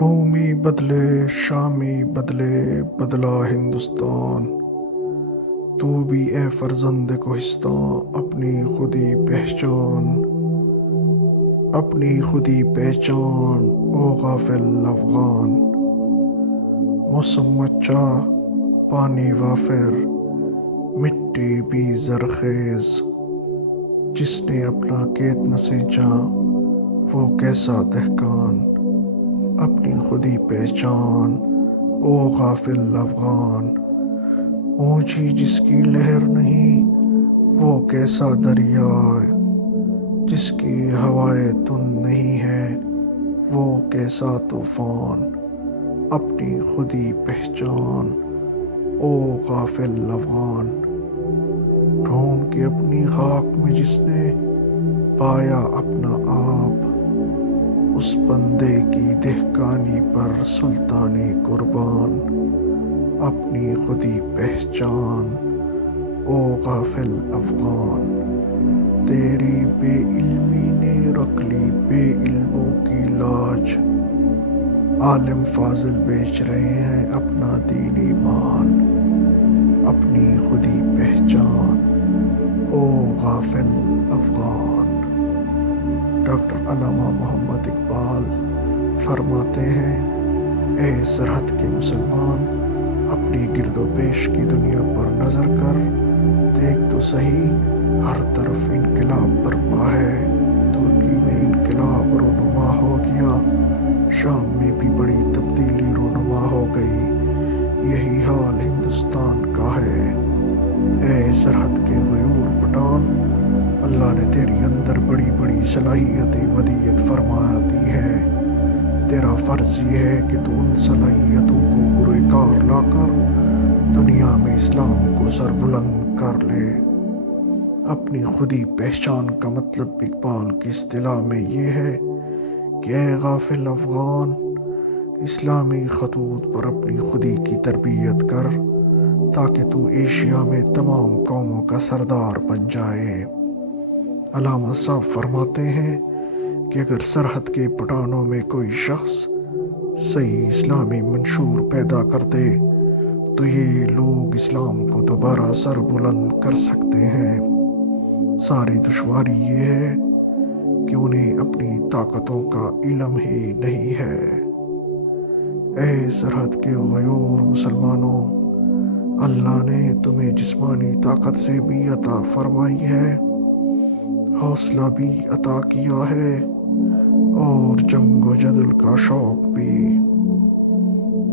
رومی بدلے شامی بدلے بدلا ہندوستان، تو بھی اے فرزند کوہستان اپنی خودی پہچان، اپنی خودی پہچان او غافل افغان۔ موسم اچھا پانی وافر مٹی بھی زرخیز، جس نے اپنا کھیت نہ سینچا وہ کیسا دہقان، اپنی خودی پہچان او غافل افغان۔ اونچی جس کی لہر نہیں وہ کیسا دریا، جس کی ہوائیں تند نہیں ہے وہ کیسا طوفان، اپنی خودی پہچان او غافل افغان۔ ڈھونڈ کے اپنی خاک میں جس نے پایا اپنا آپ، اس بندے کی دہقانی پر سلطانی قربان، اپنی خودی پہچان او غافل افغان۔ تیری بے علمی نے رکھ لی بے علموں کی لاج، عالم فاضل بیچ رہے ہیں اپنا دین ایمان، اپنی خودی پہچان او غافل افغان۔ ڈاکٹر علامہ محمد اقبال فرماتے ہیں، اے سرحد کے مسلمان، اپنی گرد و پیش کی دنیا پر نظر کر دیکھ تو صحیح، ہر طرف انقلاب برپا ہے۔ ترکی میں انقلاب رونما ہو گیا، شام میں بھی بڑی تبدیلی رونما ہو گئی، یہی حال ہندوستان کا ہے۔ اے سرحد کے غیور پٹھان، اللہ نے تیری اندر بڑی بڑی صلاحیتیں ودیعت فرما دی ہے، تیرا فرض یہ ہے کہ تو ان صلاحیتوں کو برے کار لا کر دنیا میں اسلام کو سر بلند کر لے۔ اپنی خودی پہچان کا مطلب اقبال کی اصطلاح میں یہ ہے کہ اے غافل افغان، اسلامی خطوط پر اپنی خودی کی تربیت کر تاکہ تو ایشیا میں تمام قوموں کا سردار بن جائے۔ علامہ صاحب فرماتے ہیں کہ اگر سرحد کے پٹھانوں میں کوئی شخص صحیح اسلامی منشور پیدا کر دے تو یہ لوگ اسلام کو دوبارہ سر بلند کر سکتے ہیں۔ ساری دشواری یہ ہے کہ انہیں اپنی طاقتوں کا علم ہی نہیں ہے۔ اے سرحد کے غیور مسلمانوں، اللہ نے تمہیں جسمانی طاقت سے بھی عطا فرمائی ہے، حوصلہ بھی عطا کیا ہے، اور جنگ و جدل کا شوق بھی۔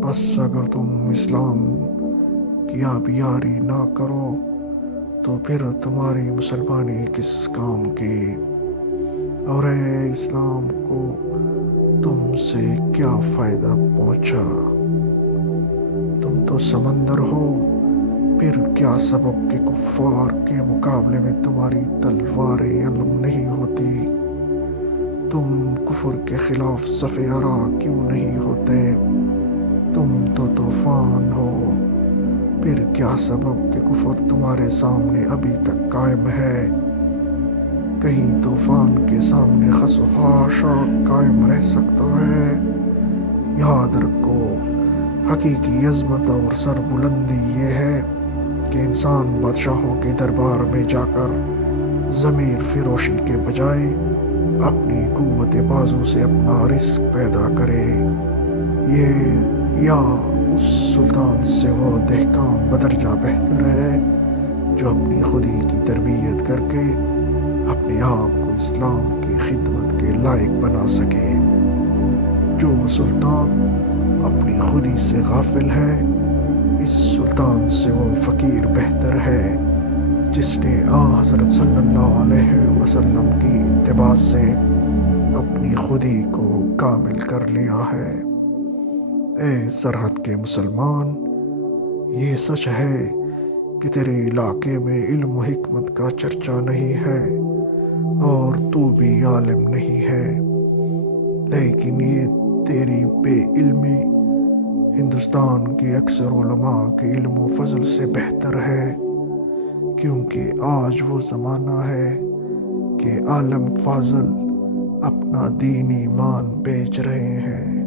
بس اگر تم اسلام کی آبیاری نہ کرو تو پھر تمہاری مسلمانی کس کام کی؟ اور اے اسلام کو تم سے کیا فائدہ پہنچا؟ تم تو سمندر ہو، پھر کیا سبب کہ کفار کے مقابلے میں تمہاری تلواریں علم نہیں ہوتی؟ تم کفر کے خلاف صف آرا کیوں نہیں ہوتے؟ تم تو طوفان ہو، پھر کیا سبب کہ کفر تمہارے سامنے ابھی تک قائم ہے؟ کہیں طوفان کے سامنے خس و خاشاک قائم رہ سکتا ہے؟ یاد رکھو، حقیقی عظمت اور سربلندی یہ ہے کہ انسان بادشاہوں کے دربار میں جا کر ضمیر فروشی کے بجائے اپنی قوت بازو سے اپنا رزق پیدا کرے، یا اس سلطان سے وہ دہقان بدرجہ بہتر ہے جو اپنی خودی کی تربیت کر کے اپنے آپ کو اسلام کی خدمت کے لائق بنا سکے۔ جو سلطان اپنی خودی سے غافل ہے، اس سلطان سے وہ فقیر بہتر ہے جس نے حضرت صلی اللہ علیہ وسلم کی اتباع سے اپنی خودی کو کامل کر لیا ہے۔ اے سرحد کے مسلمان، یہ سچ ہے کہ تیرے علاقے میں علم و حکمت کا چرچا نہیں ہے اور تو بھی عالم نہیں ہے، لیکن یہ تیری بے علمی ہندوستان کے اکثر علماء کے علم و فضل سے بہتر ہے، کیونکہ آج وہ زمانہ ہے کہ عالم فاضل اپنا دین ایمان بیچ رہے ہیں۔